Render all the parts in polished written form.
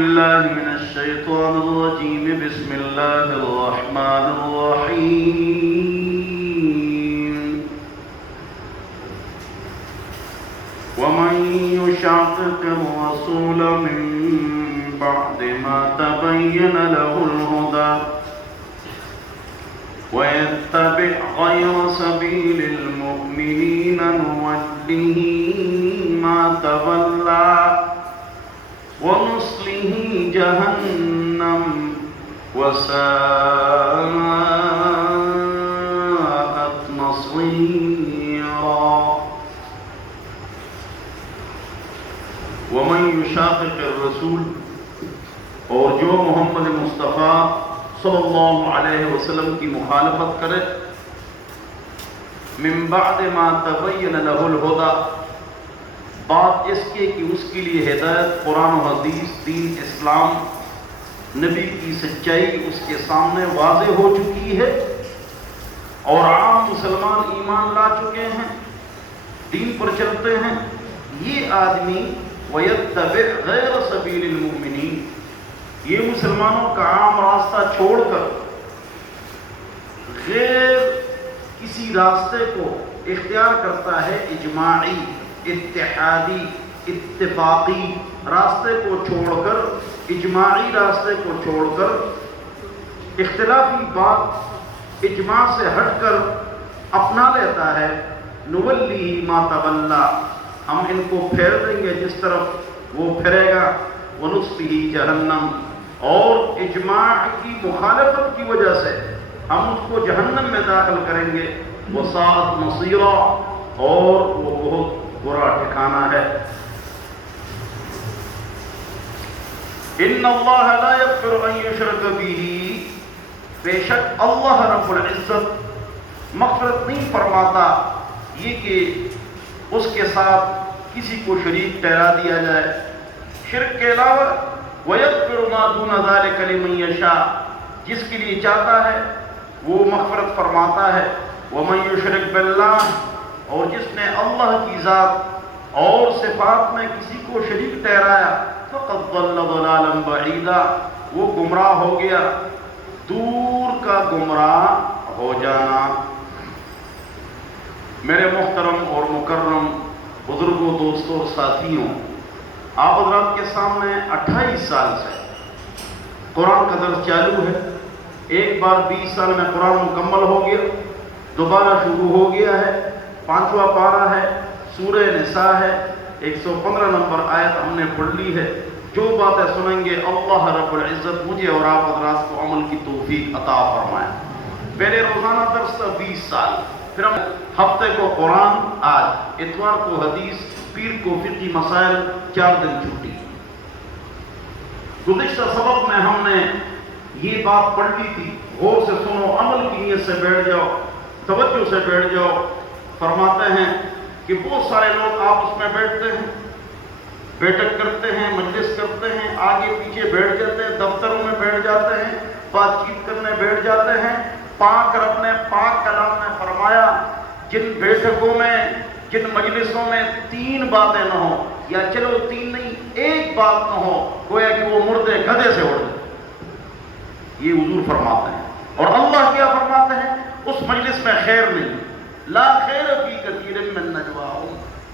بالله من الشيطان الرجيم. بسم الله الرحمن الرحيم. ومن يشاقق الرسول من بعد ما تبين له الهدى ويتبع غير سبيل المؤمنين نوله ما تولى ونصله جهنم وساءت مصيرا. ومن يشاقق الرسول، اور جو محمد مصطفیٰ صلی اللہ علیہ وسلم کی مخالفت کرے، من بعد ما تبین له الہدی، بات اس کے کہ اس کے لیے ہدایت قرآن و حدیث دین اسلام نبی کی سچائی اس کے سامنے واضح ہو چکی ہے اور عام مسلمان ایمان لا چکے ہیں، دین پر چلتے ہیں، یہ آدمی وَيَتَّبِعْ غَيْرَ سَبِيلِ الْمُؤْمِنِينَ، یہ مسلمانوں کا عام راستہ چھوڑ کر غیر کسی راستے کو اختیار کرتا ہے، اجماعی، اتحادی، اتفاقی راستے کو چھوڑ کر، اجماعی راستے کو چھوڑ کر، اختلافی بات اجماع سے ہٹ کر اپنا لیتا ہے، نولی ما تولی، ہم ان کو پھیر دیں گے جس طرف وہ پھرے گا، ونصلہ جہنم، اور اجماع کی مخالفت کی وجہ سے ہم اس کو جہنم میں داخل کریں گے، وساءت مصیرا، اور وہ بہت برا ٹھکانہ ہے۔ ان اللہ لا یغفر ان یشرک بہ، بے شک اللہ رب العزت مغفرت نہیں فرماتا یہ کہ اس کے ساتھ کسی کو شریک ٹھہرا دیا جائے، شرک کے علاوہ وَيَغْفِرُ مَا دُونَ ذَلِكَ لِمَن يَشَاءُ، جس کے لیے چاہتا ہے وہ مغفرت فرماتا ہے۔ وَمَن يُشْرِكْ بِاللَّهِ، اور جس نے اللہ کی ذات اور صفات میں کسی کو شریک ٹھہرایا، فَقَدْ ضَلَّ ضَلَالًا بَعِيدًا، وہ گمراہ ہو گیا، دور کا گمراہ ہو جانا۔ میرے محترم اور مکرم بزرگوں، دوستوں اور ساتھیوں، آپ حضرات کے سامنے 28 سال سے قرآن کا درس چالو ہے۔ ایک بار 20 سال میں قرآن مکمل ہو گیا، دوبارہ شروع ہو گیا ہے، 5واں پارہ ہے، سورہ نساء ہے، 115 نمبر آیت ہم نے پڑھ لی ہے۔ جو باتیں سنیں گے اللہ رب العزت مجھے اور آپ حضرات کو عمل کی توفیق عطا فرمائے۔ پہلے روزانہ درس تھا 20 سال، پھر ہم ہفتے کو قرآن، آج اتوار کو حدیث، پیر کو فقہی مسائل، 4 دن چھٹی۔ گزشتہ سبق میں ہم نے یہ بات پڑھ لی تھی، غور سے سنو، عمل کی نیت سے بیٹھ جاؤ، توجہ سے بیٹھ جاؤ۔ فرماتے ہیں کہ بہت سارے لوگ آپس میں بیٹھتے ہیں، بیٹھک کرتے ہیں، مجلس کرتے ہیں، آگے پیچھے بیٹھ جاتے ہیں، دفتروں میں بیٹھ جاتے ہیں، بات چیت کرنے بیٹھ جاتے ہیں۔ پاک رب نے پاک کلام میں فرمایا جن بیٹھکوں میں، جن مجلسوں میں 3 باتیں نہ ہوں، یا چلو 3 نہیں 1 بات نہ ہو، گویا کہ وہ مردے گدھے سے اڑ گئے، یہ حضور فرماتے ہیں۔ اور اللہ کیا فرماتے ہیں؟ اس مجلس میں خیر نہیں، لا خیر فی کثیر من نجواہم،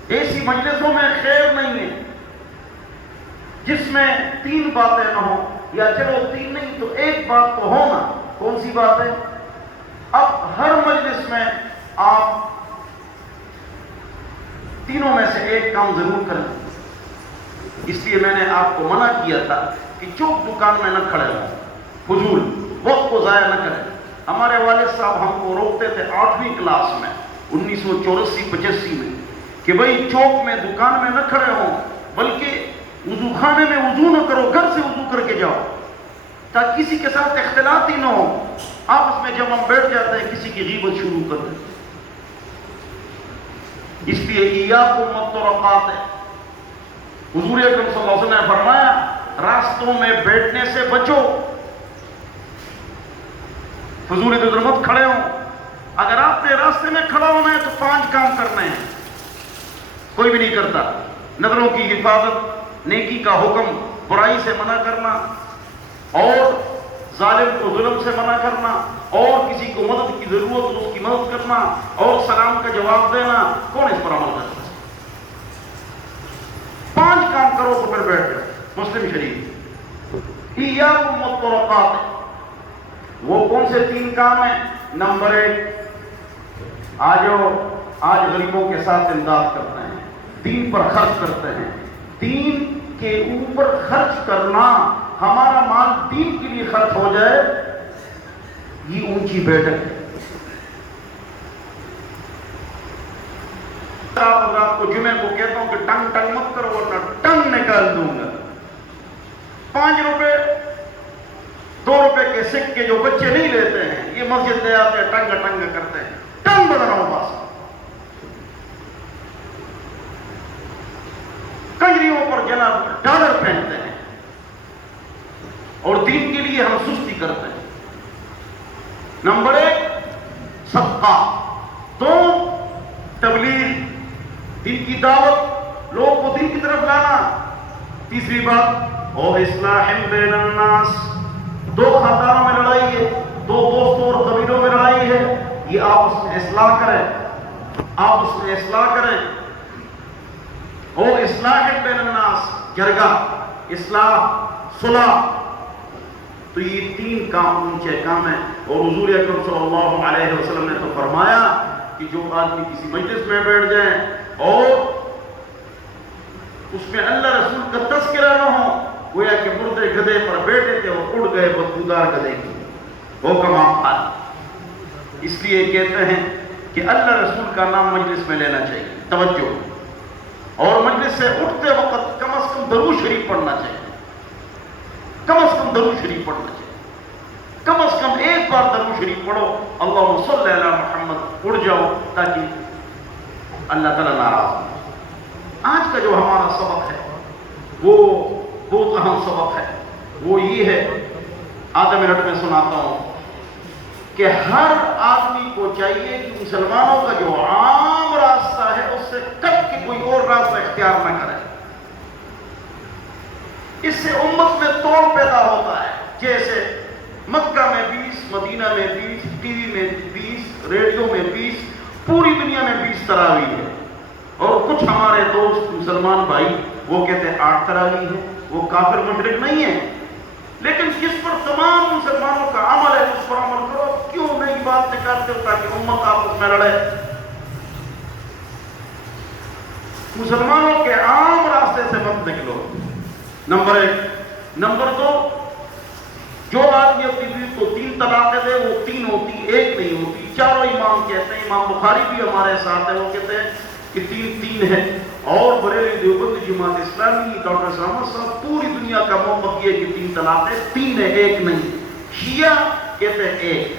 ایسی مجلسوں میں خیر نہیں ہے جس میں 3 باتیں نہ ہوں، یا چلو 3 نہیں تو 1 بات تو ہونا۔ کون سی بات ہے؟ اب ہر مجلس میں آپ تینوں میں سے 1 کام ضرور کریں۔ اس لیے میں نے آپ کو منع کیا تھا کہ چوک دکان میں نہ کھڑے ہوں، فضول وقت کو ضائع نہ کریں۔ ہمارے والد صاحب ہم کو روکتے تھے 8ویں کلاس میں 1984-85 میں کہ بھئی چوک میں دکان میں نہ کھڑے ہوں، بلکہ وضو خانے میں وضو نہ کرو، گھر سے وضو کر کے جاؤ، تاکہ کسی کے ساتھ اختلاط ہی نہ ہو۔ آپس میں جب ہم بیٹھ جاتے ہیں کسی کی غیبت شروع کر دیں۔ اس لیے ایاکم والطرقات، حضور اکرم صلی اللہ علیہ وسلم نے فرمایا راستوں میں بیٹھنے سے بچو، فضول ادھر مت کھڑے ہوں۔ اگر آپ نے راستے میں کھڑا ہونا ہے تو 5 کام کرنے ہیں، کوئی بھی نہیں کرتا۔ نظروں کی حفاظت، نیکی کا حکم، برائی سے منع کرنا اور ظالم کو ظلم سے منع کرنا اور کسی کو مدد کی ضرورت ہو اس کی مدد کرنا اور سلام کا جواب دینا، کون اس پر عمل کرتا ہے؟ 5 کام کرو تو پھر بیٹھ جاؤ۔ مسلم شریف، ایاکم والطرقات، وہ کون سے 3 کام ہیں؟ نمبر 1، آج غریبوں کے ساتھ امداد کرتے ہیں، دین پر خرچ کرتے ہیں۔ دین کے اوپر خرچ کرنا، ہمارا مال دین کے لیے خرچ ہو جائے، یہ اونچی بیٹھک ہے۔ رات کو جمعے کو کہتا ہوں کہ ٹنگ ٹنگ مت کرو ورنہ ٹنگ نکال دوں گا۔ 5 روپے 2 روپے کے سکے جو بچے نہیں لیتے ہیں، یہ مسجد لے آتے ہیں، ٹنگ ٹنگ کرتے ہیں، ٹنگ بدل رہا ہوں بس۔ کنجریوں پر جناب ڈالر پہنتے ہیں اور دین کے لیے ہم سستی کرتے ہیں۔ نمبر 1 صدقہ، 2 تبلیغ، دین کی دعوت، لوگوں کو دین کی طرف لانا، تیسری بات اور اصلاح بین الناس، 2 خاندانوں میں لڑائی ہے، 2 دوستوں اور قبیلوں میں لڑائی ہے، یہ آپس میں اصلاح کریں، آپس میں اصلاح کریں۔ اور اصلاح بین الناس، جرگہ، اصلاح، صلح، تو یہ 3 کام اونچے کام ہیں۔ اور حضور اکرم صلی اللہ علیہ وسلم نے تو فرمایا کہ جو آدمی کسی مجلس میں بیٹھ جائیں اور اس میں اللہ رسول کا تذکرہ نہ ہو، گویا کہ مردے گدھے پر بیٹھے تھے اور اڑ گئے بدبودار گدھے کی، وہ کما پھال۔ اس لیے کہتے ہیں کہ اللہ رسول کا نام مجلس میں لینا چاہیے، توجہ، اور مجلس سے اٹھتے وقت کم از کم درود شریف پڑھنا چاہیے، کم از کم درود شریف پڑھنا چاہیے، کم از کم 1 بار درود شریف پڑھو، اللہم صلی علی محمد، اڑ جاؤ تاکہ اللہ تعالیٰ ناراض ہو۔ آج کا جو ہمارا سبق ہے وہ بہت اہم سبق ہے، وہ یہ ہے، آدھا منٹ میں سناتا ہوں، کہ ہر آدمی کو چاہیے کہ مسلمانوں کا جو عام راستہ ہے اس سے کٹ کے کوئی اور راستہ اختیار نہ کرے۔ اس سے امت میں توڑ پیدا ہوتا ہے، جیسے مکہ میں 20، مدینہ میں 20، ٹی وی میں 20، ریڈیو میں 20، پوری دنیا میں 20 تراویح ہے، اور کچھ ہمارے دوست مسلمان بھائی وہ کہتے ہیں 8 تراویح ہے، وہ کافر مشرک نہیں ہے، لیکن جس پر تمام مسلمانوں کا عمل ہے اس پر عمل کرو، کیوں نئی بات نکالتے ہو تاکہ امت آپس میں لڑے؟ مسلمانوں کے عام راستے سے مت نکلو، نمبر 1۔ نمبر 2، جو آدمی اپنی بیوی کو 3 طلاقیں دے وہ 3 ہوتی، 1 نہیں ہوتی۔ چاروں امام کہتے ہیں، امام بخاری بھی ہمارے ساتھ ہے، وہ کہتے ہیں کہ 3 ہے، اور بریلی دیوبند جماعت اسلامی، ڈاکٹر سلامت صاحب، پوری دنیا کا موقف یہ کہ 3 طلاق ہے، 3 ہے، 1 نہیں۔ شیعہ کہتے ہیں 1 ہے،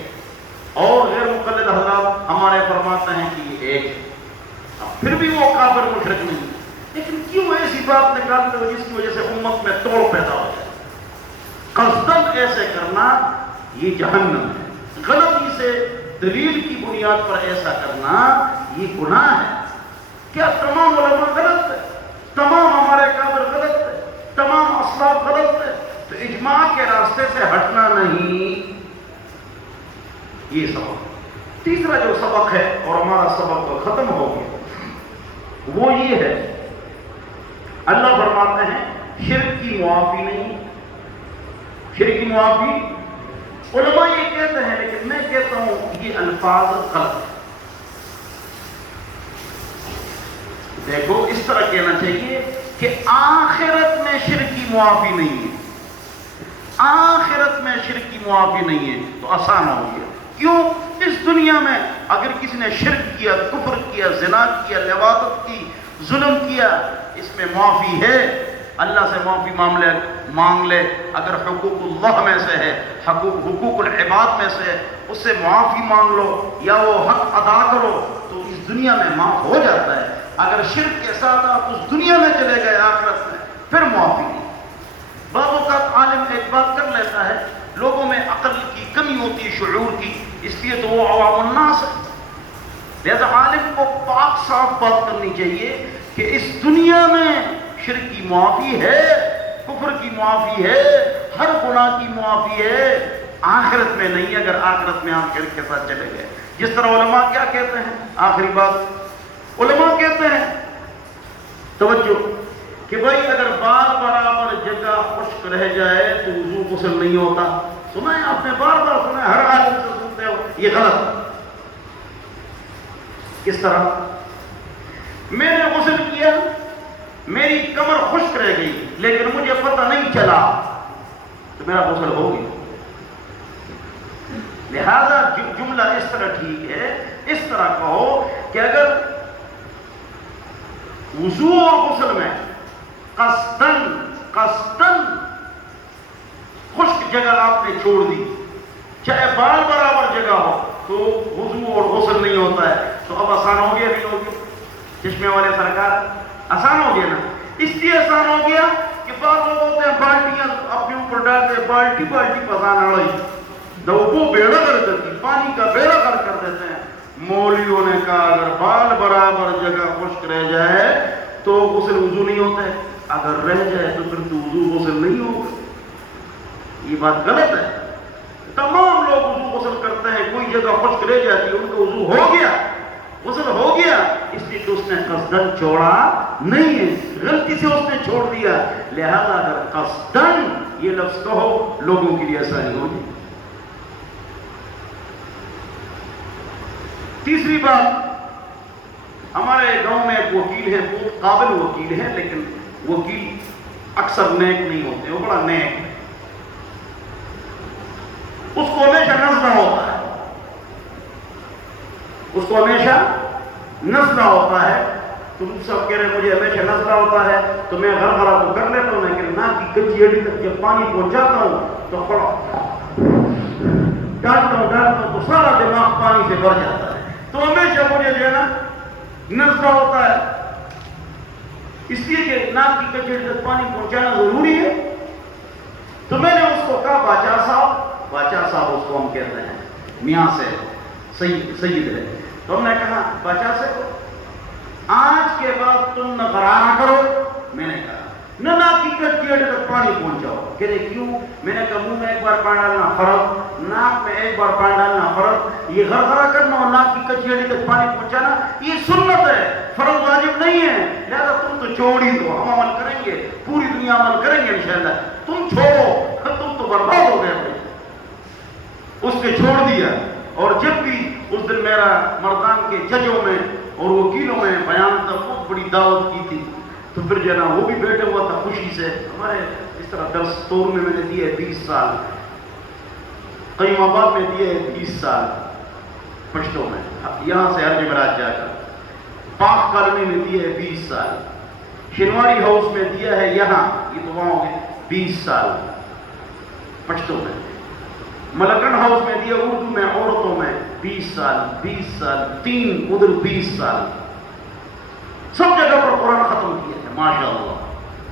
اور غیر مقلد حضرات ہمارے فرماتے ہیں کہ یہ 1 ہے، پھر بھی وہ کافر مشرک نہیں۔ لیکن کیوں ایسی بات نکالتے ہو جس کی وجہ سے امت میں توڑ پیدا ہو جائے؟ قصداً ایسے کرنا یہ جہنم ہے، غلطی سے دلیل کی بنیاد پر ایسا کرنا یہ گناہ ہے۔ کیا تمام علماء غلط ہے؟ تمام ہمارے قابل غلط ہے؟ تمام اسلاف غلط ہے؟ تو اجماع کے راستے سے ہٹنا نہیں، یہ سبق۔ تیسرا جو سبق ہے اور ہمارا سبق تو ختم ہو گیا، وہ یہ ہے، اللہ فرماتے ہیں شرک کی معافی نہیں، شرک کی معافی، علماء یہ کہتے ہیں لیکن میں کہتا ہوں یہ الفاظ غلط ہے۔ دیکھو اس طرح کہنا چاہیے کہ آخرت میں شرک کی معافی نہیں ہے، آخرت میں شرک کی معافی نہیں ہے، تو آسان ہو گیا۔ کیوں؟ اس دنیا میں اگر کسی نے شرک کیا، کفر کیا، زنا کیا، لواطت کی، ظلم کیا، اس میں معافی ہے، اللہ سے معافی مانگ لے، اگر حقوق اللہ میں سے ہے، حقوق العباد میں سے ہے، اس سے معافی مانگ لو یا وہ حق ادا کرو تو اس دنیا میں معاف ہو جاتا ہے۔ اگر شرک کے ساتھ آپ اس دنیا میں چلے گئے آخرت میں، پھر معافی نہیں۔ بعض اوقات عالم ایک بات کر لیتا ہے، لوگوں میں عقل کی کمی ہوتی ہے، شعور کی، اس لیے تو وہ عوام الناس ہے۔ لہذا عالم کو پاک صاف بات کرنی چاہیے کہ اس دنیا میں شرک کی معافی ہے، کفر کی معافی ہے، ہر گناہ کی معافی ہے، آخرت میں نہیں، اگر آخرت میں آپ شرک کے ساتھ چلے گئے. جس طرح علماء کیا کہتے ہیں، آخری بات، علماء کہتے ہیں توجہ کہ بھائی اگر بار برابر جگہ خشک رہ جائے تو وضو غسل نہیں ہوتا. سنا ہے آپ نے، بار بار سنا ہے، ہر عالم سے سنتے ہو، یہ غلط. کس طرح؟ میں نے غسل کیا، میری کمر خشک رہ گئی لیکن مجھے پتہ نہیں چلا تو میرا غسل ہو گیا. لہذا جملہ اس طرح ٹھیک ہے، اس طرح کہو کہ اگر وضو اور غسل میں قصدن خشک جگہ آپ نے چھوڑ دی، چاہے بال برابر جگہ ہو، تو وضو اور غسل نہیں ہوتا ہے. تو اب آسان ہو گیا نہیں ہو گیا؟ چشمے والے سرکار آسان ہو گیا نا. اس لیے آسان ہو گیا کہ بعض لوگ ہوتے ہیں بالٹیاں اپنے اوپر ڈالتے، بالٹی پسان اڑائی وہ بیڑا کر کرتی، پانی کا بیڑا کر دیتے ہیں. مولویوں نے کہا اگر بال برابر جگہ خشک رہ جائے تو غسل وضو نہیں ہوتا ہے، اگر رہ جائے تو پھر تو وضو غسل نہیں ہوگا. یہ بات غلط ہے. تمام لوگ وضو غسل کرتے ہیں، کوئی جگہ خشک رہ جاتی ہے ان کا وضو ہو گیا، غسل ہو گیا، اس لیے کہ اس نے قصدن چھوڑا نہیں ہے، غلطی سے اس نے چھوڑ دیا. لہذا اگر قصدن یہ لفظ کہو لوگوں کے لیے آسانی ہو جائے. تیسری بات، ہمارے گاؤں میں ایک وکیل ہے، بہت قابل وکیل ہے، لیکن وکیل اکثر نیک نہیں ہوتے، وہ بڑا نیک ہے. اس کو ہمیشہ نزلہ ہوتا ہے، اس کو ہمیشہ نزلہ ہوتا ہے. تم سب کہہ رہے مجھے ہمیشہ نزلہ ہوتا ہے تو میں غرغرہ تو کر لیتا ہوں، لیکن ناک کی کچی ہڈی تک جب پانی پہنچاتا ہوں تو ڈالتا ہوں تو سارا دماغ پانی سے بھر جاتا ہے. تو ہمیشہ مجھے جو ہے نا نزلہ ہوتا ہے، اس لیے کہ ناک کی کچی ہڈی تک پانی پہنچانا ضروری ہے. تو میں نے اس کو کہا باچا صاحب اس کو ہم کہتے ہیں، میاں سے سید ہے. تو ہم نے کہا باچا سے آج کے بعد تم نہ غرارہ کرو. میں نے کہا نہ ناک کی کچی ہڈی تک پانی پہنچاؤ. کہتے کیوں؟ میں نے کہا منہ میں ایک بار پانی ڈالنا فرض، ناک میں ایک بار پانی ڈالنا فرض، یہ غرغرہ کرنا اور ناک کی کچی ہڈی تک پانی پہنچانا یہ سنت ہے، فرض واجب نہیں ہے. لہذا تم تو چھوڑ ہی دو، ہم عمل کریں گے، پوری دنیا عمل کریں گے انشاءاللہ. تم چھوڑو، تم تو برباد ہو گئے. اس نے چھوڑ دیا. اور جب بھی اس دن میرا مردان کے ججوں میں اور وکیلوں میں بیان تھا، بہت بڑی دعوت کی تھی، تو پھر جو ہے نا وہ بھی بیٹھے ہوا تھا خوشی سے. ہمارے اس طرح درس تور میں نے دیے 20 سال، قیم آباد میں دیے 20 سال پشتوں میں، یہاں سے ہر جمعرات جا کر. پاک کالونی میں دیے 20 سال، شنواری ہاؤس میں دیا ہے یہاں، یہ تو وہاں ہو گئے 20 سال پشتوں میں. ملکن ہاؤس میں دیا اردو میں عورتوں میں 20 سال 3 ادھر 20 سال. سب جگہ پر قرآن ختم کیا ہے ماشاء اللہ.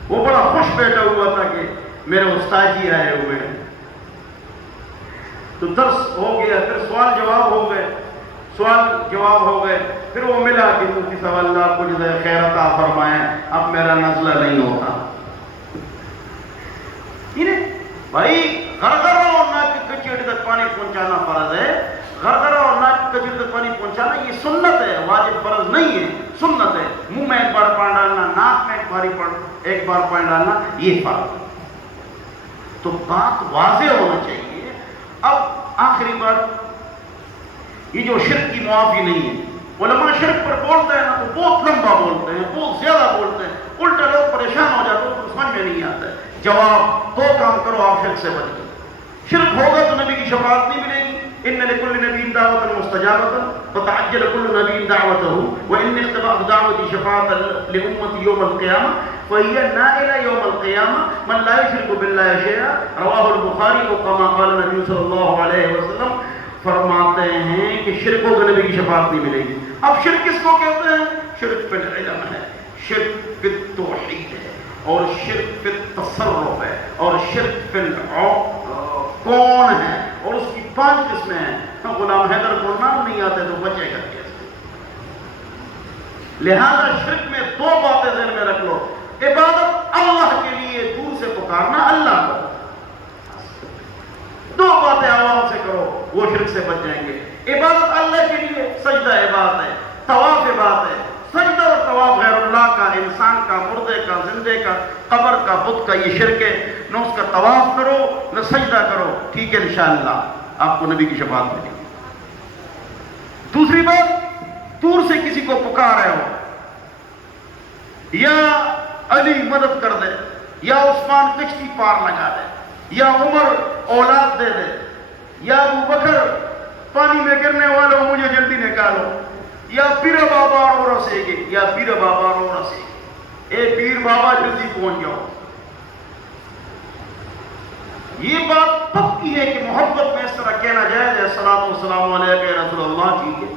وہ بڑا خوش بیٹھا ہوا تھا کہ میرے استاد جی آئے ہوئے ہیں. تو درس ہو گیا، پھر سوال جواب ہو گئے. پھر وہ ملا کہ مفتی صاحب اللہ آپ کو جزائے خیر عطا فرمائے، اب میرا نزلہ نہیں ہوتا. بھائی غرغرہ اور ناک کی کچی ہڈی تک پانی پہنچانا فرض ہے. غرغرہ اور ناک کی کچی ہڈی تک پانی پہنچانا یہ سنت ہے، واجب فرض نہیں ہے، سنت ہے. منہ میں ایک بار پانی ڈالنا، ناک میں ایک بار پانی ڈالنا یہ فرض ہے. تو بات واضح ہونا چاہیے. اب آخری بات، یہ جو شرک کی معافی نہیں ہے، علماء شرک پر بولتے ہیں نا تو بہت لمبا بولتے ہیں، بہت زیادہ بولتے ہیں، الٹا لوگ پریشان ہو جاتے ہیں، تو سمجھ میں نہیں آتا ہے. جواب، 2 کام کرو آپ شرک سے بچ گئے. شرک ہوگا تو نبی کی شفاعت نہیں ملے گی. ان لکل نبی دعوۃ مستجابۃ فتعجل کل نبی دعوتہ وان اختبأت دعوتی شفاعۃ لامتی یوم القیامہ فهي نائلہ یوم القیامہ من لا یشرک باللہ شیئا. رواہ البخاری وکما قال نبی صلی اللہ علیہ وسلم. فرماتے ہیں کہ شرک ہوگا نبی کی شفاعت نہیں ملے گی. اب شرک کس کو کہتے ہیں؟ شرک فی العلم ہے، شرک فی التوحید ہے، اور شرک فی التصرف ہے، اور شرک فی کون ہے، اور اس کی 5 قسمیں ہیں. غلام حیدر کو نام نہیں آتے تو بچے گا کیسے؟ لہذا شرک میں 2 باتیں ذہن میں رکھ لو. عبادت اللہ کے لیے دور سے پکارنا اللہ کو. دو باتیں عوام سے کرو وہ شرک سے بچ جائیں گے. عبادت اللہ کے لیے، سجدہ عبادت ہے، طواف عبادت ہے. سجدہ اور طواف غیر اللہ کا، انسان کا، مردے کا، زندے کا، قبر کا، بت کا یہ شرک ہے. نہ اس کا طواف کرو نہ سجدہ کرو. ٹھیک ہے انشاءاللہ آپ کو نبی کی شفاعت ملے گی. دوسری بات، دور سے کسی کو پکار رہے ہو، یا علی مدد کر دے، یا عثمان کشتی پار لگا دے، یا عمر اولاد دے دے، یا ابو بکر پانی میں گرنے والوں مجھے جلدی نکالو، یا پیر بابا رو رسے گے، یا پیر بابا رو رسے گے، اے پیر بابا جلدی پہنچ جاؤ. یہ بات پکی ہے کہ محبت میں اس طرح کہنا جائز ہے. الصلاۃ والسلام علیک یا رسول اللہ، ٹھیک ہے،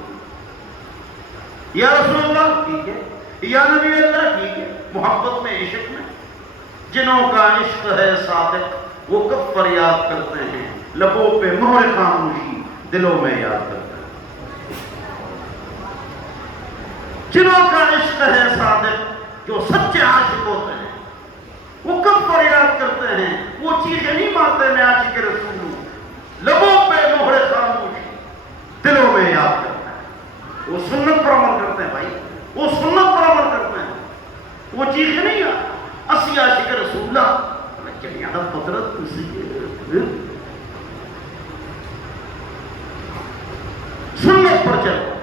یا رسول اللہ ٹھیک ہے، یا نبی اللہ ٹھیک ہے. محبت میں، عشق میں، جنہوں کا عشق ہے صادق وہ کب پر یاد کرتے ہیں، لبوں پہ مہر خاموشی دلوں میں یاد کرتے ہیں. جنہوں کا عشق ہے صادق، جو سچے عاشق ہوتے ہیں، وہ کب پر یاد کرتے ہیں، وہ چیزیں نہیں مارتے میں عاشق رسول ہوں. لبوں پہ مہر خاموشی دلوں میں یاد کرتے ہیں. وہ سنت پر عمل کرتے ہیں بھائی، وہ سنت پر عمل کرتے ہیں. وہ چیزیں نہیں اسی عاشق رسول اللہ فطرت سنت پر چلو.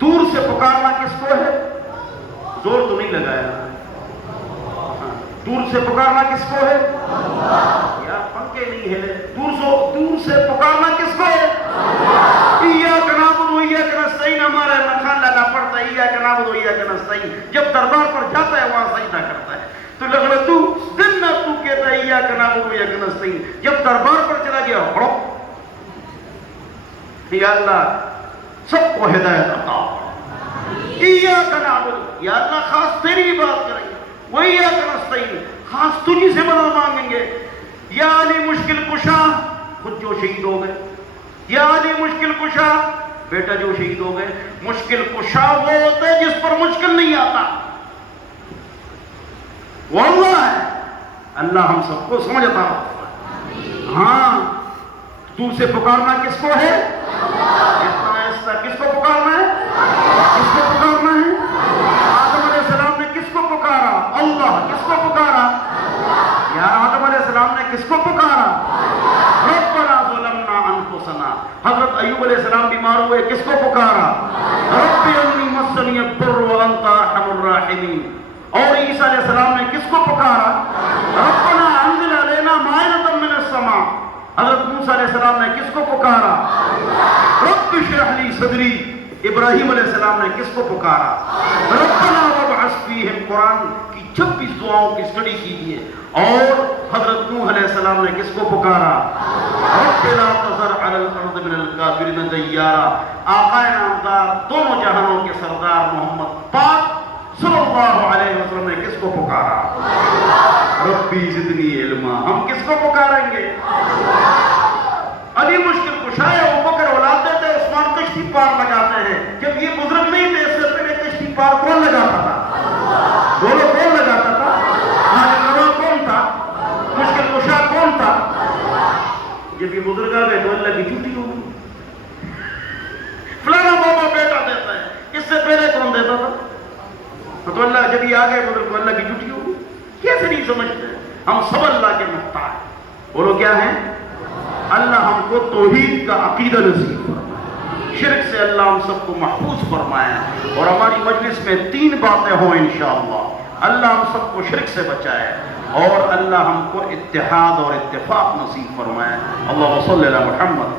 دور سے پکارنا کس کو ہے؟ زور تو نہیں لگایا. دور سے پکارنا کس کو ہے؟ یا پنکھے نہیں ہے. دور سے پکارنا کس کو ہے؟ ایاک نعبد و ایاک نستعین. ہمارا خان لگا پڑتا ہے ایاک نعبد و ایاک نستعین. جب دربار پر جاتا ہے وہاں سجدہ کرتا ہے تو لگڑا تو دن نہ تو کہتا ہے ایاک نعبد و ایاک نستعین. جب دربار پر چلا گیا ہڑپ، یا اللہ سب کو ہدایت عطا. ایاک نعبد، یا اللہ خاص تیری بات کریں گے. وہ ایاک نستعین، خاص تجھی سے مدد مانگیں گے. یا علی مشکل کشا، خود جو شہید ہو گئے. یا علی مشکل کشا، بیٹا جو شہید ہو گئے. مشکل کشا وہ ہوتا ہے جس پر مشکل نہیں آتا، وہ اللہ ہے. اللہ ہم سب کو سمجھتا ہے. ہاں، دور سے پکارنا کس کو ہے؟ کس کو پکارنا ہے؟ کس کو پکارنا ہے؟ آدم علیہ السلام نے کس کو پکارا؟ اللہ. کس کو پکارا؟ یار آدم علیہ السلام نے کس کو پکارا؟ ربنا ظلمنا انفسنا. حضرت ایوب علیہ السلام بیمار ہوئے، کس کو پکارا؟ رب انی مسنی الضر وانت ارحم الراحمین. اور عیسیٰ علیہ السلام نے کس کو پکارا؟ ربنا انزل علینا مائدۃ من السماء. حضرت موسیٰ علیہ السلام نے کس کو پکارا؟ رب اشرح لی صدری. ابراہیم علیہ السلام نے کس کو پکارا؟ ربنا وابعث فیہم. قرآن کی 26 دعاؤں کی اسٹڈی کیجیے. اور حضرت نوح علیہ السلام نے کس کو پکارا؟ رب لا تذر علی الارض من الکافرین دیارا. آقا نامدار دونوں جہانوں کے سردار محمد پاک صلی اللہ علیہ وسلم نے کس کو پکارا؟ ربی زدنی علما. ہم کس کو پکاریں گے؟ علی مشکل کشا ہے، ابو بکر اولاد دیتے، عثمان کشتی پار لگاتے ہیں. جب یہ بزرگ نہیں تھے اس سے پہلے کشتی پار کون لگاتا تھا؟ بولو کون لگاتا تھا؟ حاجت روا کون تھا؟ مشکل کشا کون تھا؟ جب یہ بزرگ آ گئے تو اللہ کی چھٹی ہو گئی. فلانا بابا بیٹا دیتا ہے، اس سے پہلے کون دیتا تھا؟ تو اللہ جب یہ آ گئے بزرگ تو اللہ کی چھٹی ہو گئی. کیسے نہیں سمجھتے؟ ہم سب اللہ کے محتاج. بولو کیا ہے؟ اللہ ہم کو توحید کا عقیدہ نصیب فرمائے، شرک سے اللہ ہم سب کو محفوظ فرمائے، اور ہماری مجلس میں 3 باتیں ہوں انشاءاللہ. اللہ ہم سب کو شرک سے بچائے، اور اللہ ہم کو اتحاد اور اتفاق نصیب فرمائے. اللہم صلی علی محمد.